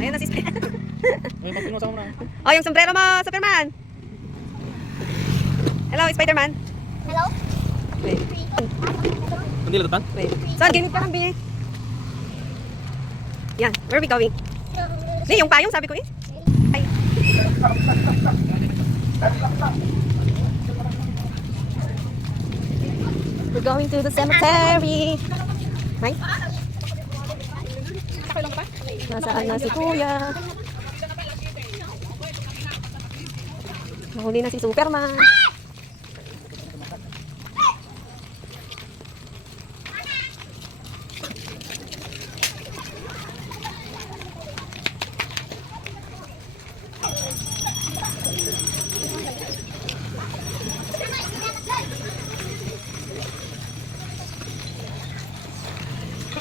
Ayun na si Spider. May pagpino sa muna. Oh, yung sombrero mo, Superman. Hello, Spider-Man. Hello? Wait. Hindi latutan? Wait. Saan? Ganit ka kami eh. Yan, where are we going? Ni, yung payong sabi ko eh. Ay. We're going to the cemetery. Right? Nasaan na si Kuya? Nahuli na si Superman.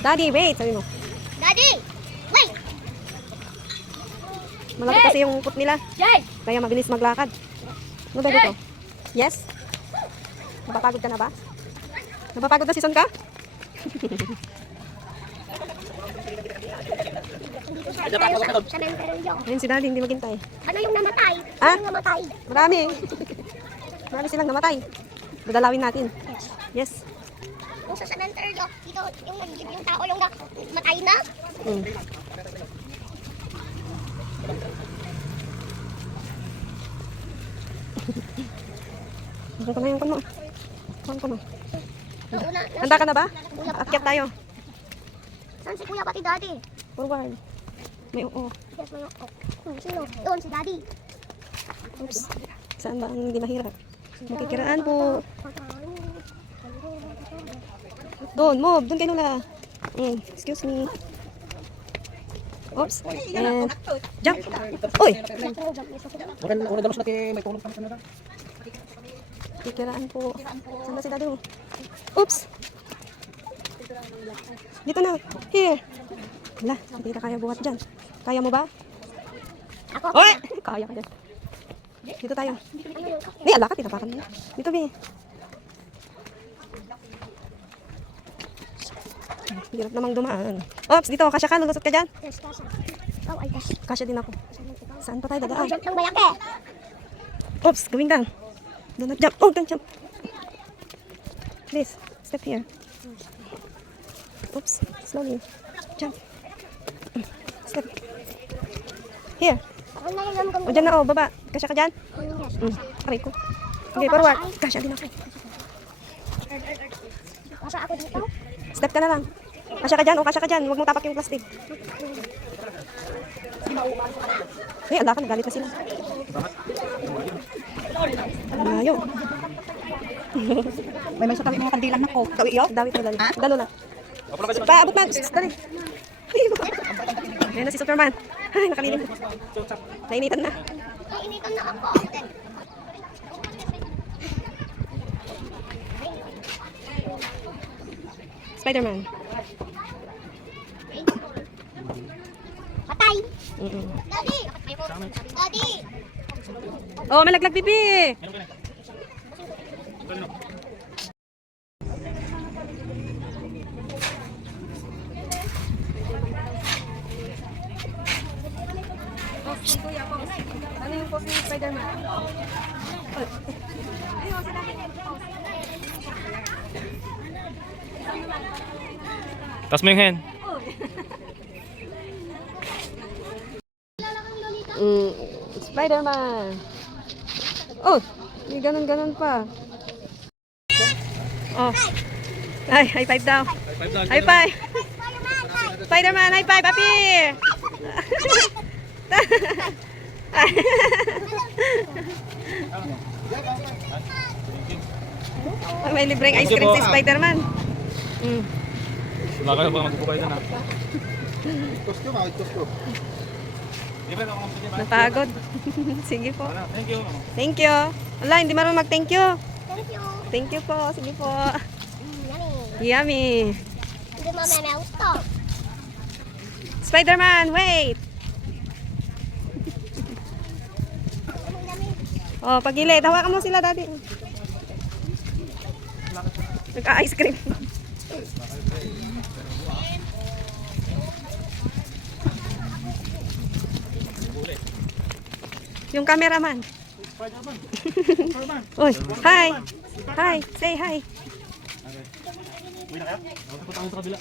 Daddy, wait! Sabi mo. Daddy! Wait! Malaki kasi yung foot nila. Jay! Kaya mabilis maglakad. Ano ba dito? Yes? Napapagod ka na ba? Napapagod na si Son ka? Ayun si Daddy, hindi maghintay. Ano yung namatay? Ah? Ano yung namatay? Marami. Marami silang namatay. Dadalawin natin. Yes. Yung sa cemetery, dito, yung tao yung namatay na. Mm. Ano ko na yung kuno? Kuno ko na. Nauna, Handa ka na ba? Akyat tayo. Saan si Kuya pati Daddy? Forward. May oo. Yes, may sino? Doon, si Daddy. Oops. Saan ba ang hindi mahirap? Makikiraan po. Doon, move. Doon kayo nula. Excuse me. Oops. And jump. Uy! Wala dalos natin may tulong kami sa nila. Kikiraan po. Saan ba si Daddy mo? Oops! Dito na. Here. Wala, hindi ka kaya buhat dyan. Kaya mo ba? Ako. Oy! Kaya ka dyan. Dito tayo. Ni, ala ka, tinapakan mo. Dito, Bi. Hirap namang dumaan. Oops, dito. Kasya ka, lulusot ka dyan. Yes, kasha. Ikaw ay kasha. Kasya din ako. Saan pa tayo dadaan? Jump ng bayake. Oops, going down. Do not jump. Oh, don't jump. Please, step here. Oops, slowly. Jump. Step. Here. Ako na yung gamgam. O, dyan na, oh, baba. Kasya ka dyan? Yes. Aray ko. Okay, forward. Kasya din ako. Kasha ako dito. Step ka na lang. Kasya ka dyan, o kasya ka dyan. Huwag mong tapak yung plastic. Eh, ala ka, nagalit na sila. Malayo. May mga tawi mga kandilan na ko. Tawi iyo? Dawit na dali. Dalo na. Paabot man. Dali. Ayun na si Superman. Ay, nakalilim. Nainitan na. Nainitan na ako. Spider-Man. Patay. Mm-mm. Daddy! Daddy! Oh, malaglag pipi. Ano yung pose ni Spider-Man? Tas mo yung hen. Spider-Man. Oh, may ganun-ganun pa. Oh. Ay, high five daw. High five. Spider-Man, high five, papi. May libreng ice cream si Spider-Man. Wala kayo ba magpupay na na? Napagod. Sige po. Thank you. Thank you. Wala, hindi marunong mag-thank you. Thank you. Thank you po. Sige po. Yummy. Yummy. Hindi mo menauto. Spider-Man, wait. Oh, pagilid. Hawakan mo sila, Daddy. Nagka-ice cream. Yung cameraman. Uy, hi. Hi, say hi. Uwi na kaya? Takot ako sa kabila.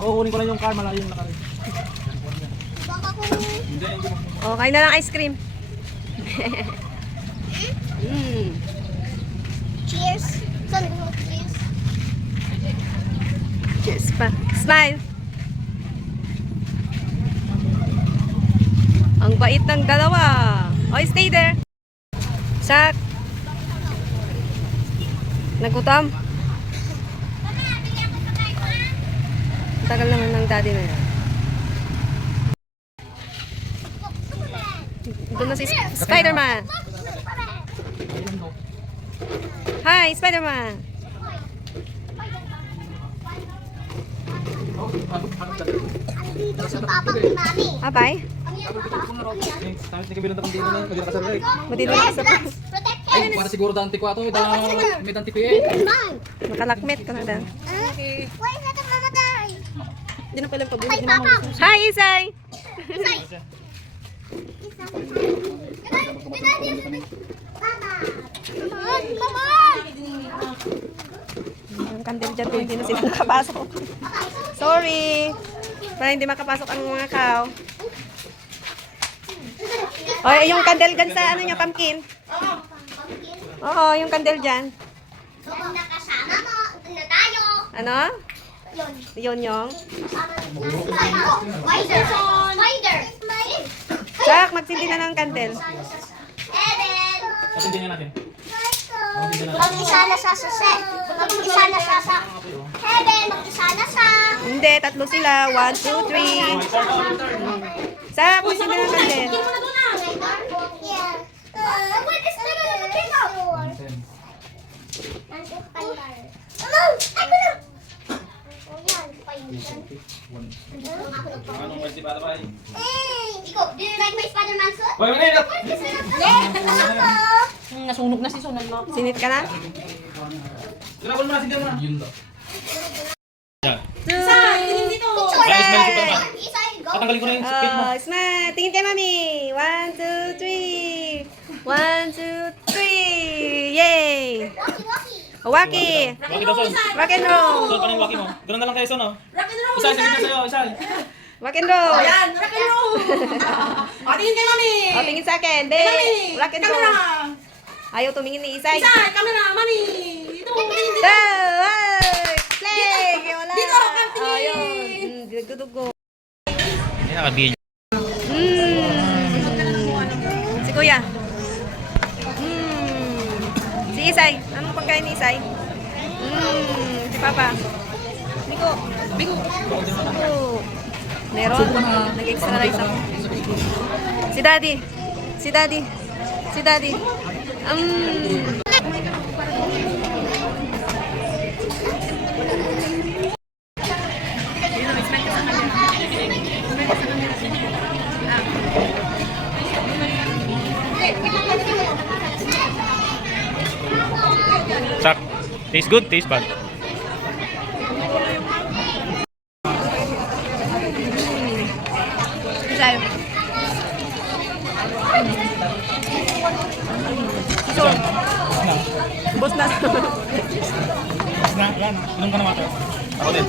Oo, kunin ko lang yung car. Malayo yung nakarin. Baka kung... Oh, kain na ng ice cream. Cheers. Saan ko cheers? Cheers pa. Smile. Ang bait ng dalawa. Oh, stay there. Shaq. Nagutom. Tagal naman ng daddy na yan. Doon na si Spider-Man. Hi, Spider-Man. Dito si Papa ni Mami. Abay. Tapos hindi ka binunta kang dito na. Magiging kasal rin. Matino na sa Protect Ay, para siguro dante ko ato, may dante PA. Man. Nakalakmit ka na dan. Why is that mamatay? Hindi na pala pabuhay Ay, Papa. Hi, Isay. Isay. Papa. Mama. Ang kandil dyan, hindi na sila nakapasok. Sorry. Para hindi makapasok ang mga cow. O, yung kandil dyan sa ano nyo, pumpkin. Oo, yung kandil dyan. Kung nakasama mo, na tayo. Ano? Yun. Yun yung. Spider. Spider. Jack, magsindi na ng kandil. Eden. Tapos hindi nga natin. Mag-isa na sa suset. Mag-isa na sa Heaven. Mag-isa na sa... Hindi, tatlo sila. 1, 2, 3. Jack, magsindi na ng kandil. Yeah. What is the Ano? Ako na! O yan, Spider-Man. Anong pwede ba tayo? Ikaw, do you like my Spider-Man suit? Hoy, manilap! Nasunog na si Sunan mo. Sinit ka na? Grabon mo na, sindihan mo na. Yun daw. Yan. Picture! Ay, smile ko pa naman. Isa, go! Tatanggalin ko na yung skate mo. Oh, smile. Tingin kay mami. 1, 2, 3. 1, 2, 3. Yay! Walkie, walkie. Waki. Waki daw, son. Rock and roll. Son, paano yung waki mo? Ganun na lang kayo, son, oh. Isa, sige na sa'yo, isa. Rock and roll. Ayan, rock and roll. O, tingin kay Mami. O, tingin sa akin. Di. Mami, Rock and roll. camera. Ayaw tumingin ni Isay. Isa, camera, Mami. Dito, tingin. Go! Ay! Play! Wala. Dito, tingin. Ayun. Dugo-dugo. Hindi nakabili. Si Kuya. Si Isay. Anong pagkain ni Isay? Si Papa. Bigo. Bigo. Bigo. Meron. Nag-extra rice ako. Si Daddy. Si Daddy. Si Daddy. Sak. Taste good, taste bad. Isay. Bos na. Na, yan. Inom ka na water. Ako din.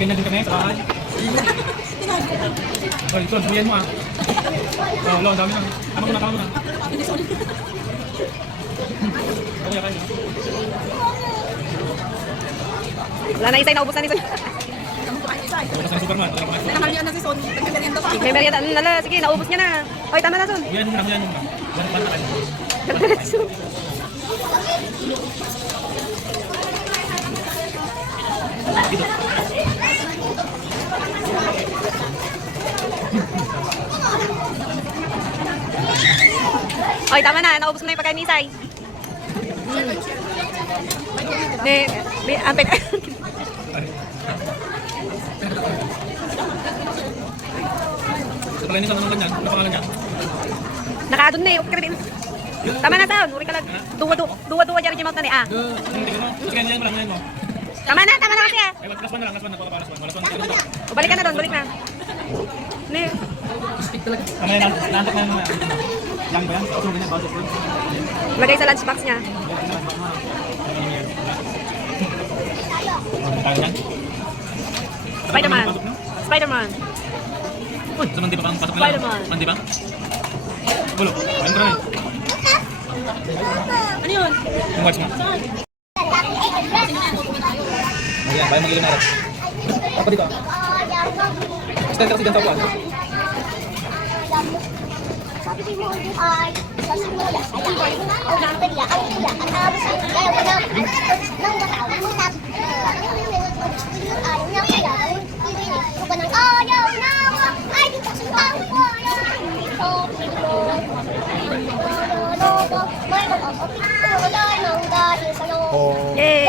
Ganyan din kami sa bahay. Oy, son, sumiyan mo ah. Oh, lo, dami na. Tama mo na, tama mo na. Okay, okay. Wala na Isay, naubos na ni Isay. Bukas ng Superman. Nakalyan na si Son. Nagkakariento pa. May merienda. Nala, sige, naubos niya na. Oy, tama na, Son. Huyan mo na, huyan mo na. Ganun pa na kayo. Dito. Oy, tama na. Naubos mo na yung pagkain ni Isay. Di, ampet. Sa pala sa mga ganyan, ano pangalan niya? Nakaadun na eh. Okay ka rin. Tama na, Son. Uri ka lang. Duwa-duwa dyan rin yung mouth na ni. Ah. Hindi ko na. Kasi ganyan mo lang, ganyan mo. Tama na kasi ah. Ay, last one na lang, last one na po. Last one. Last one. O, balik ka na doon, balik na. Ne. Stick talaga. Mamaya, naantok na mamaya. Lang ba yan? Susunod na, bawat susunod. Lagay sa lunchbox niya. Tayo yan. Spider-Man. Spider-Man. Uy, sa mandi pa bang pasok na lang? Spider-Man. Mandi ba? Bulo. Ayun pa rin. Ano yun? Yung watch mo. Ayan, bayan mag-ilim na rin. Ako dito. Stand ka kasi dyan sa upuan. Sabi mo ay sa simula sa lahat. Ang napiya, ang tila, ang abos ay kaya wala nang matawag mo na. Ayaw niya kaya, ito ka ng ayaw na ay di pa sintang ko. May mag-opit ko, wala nang dahil sa loob. Yay!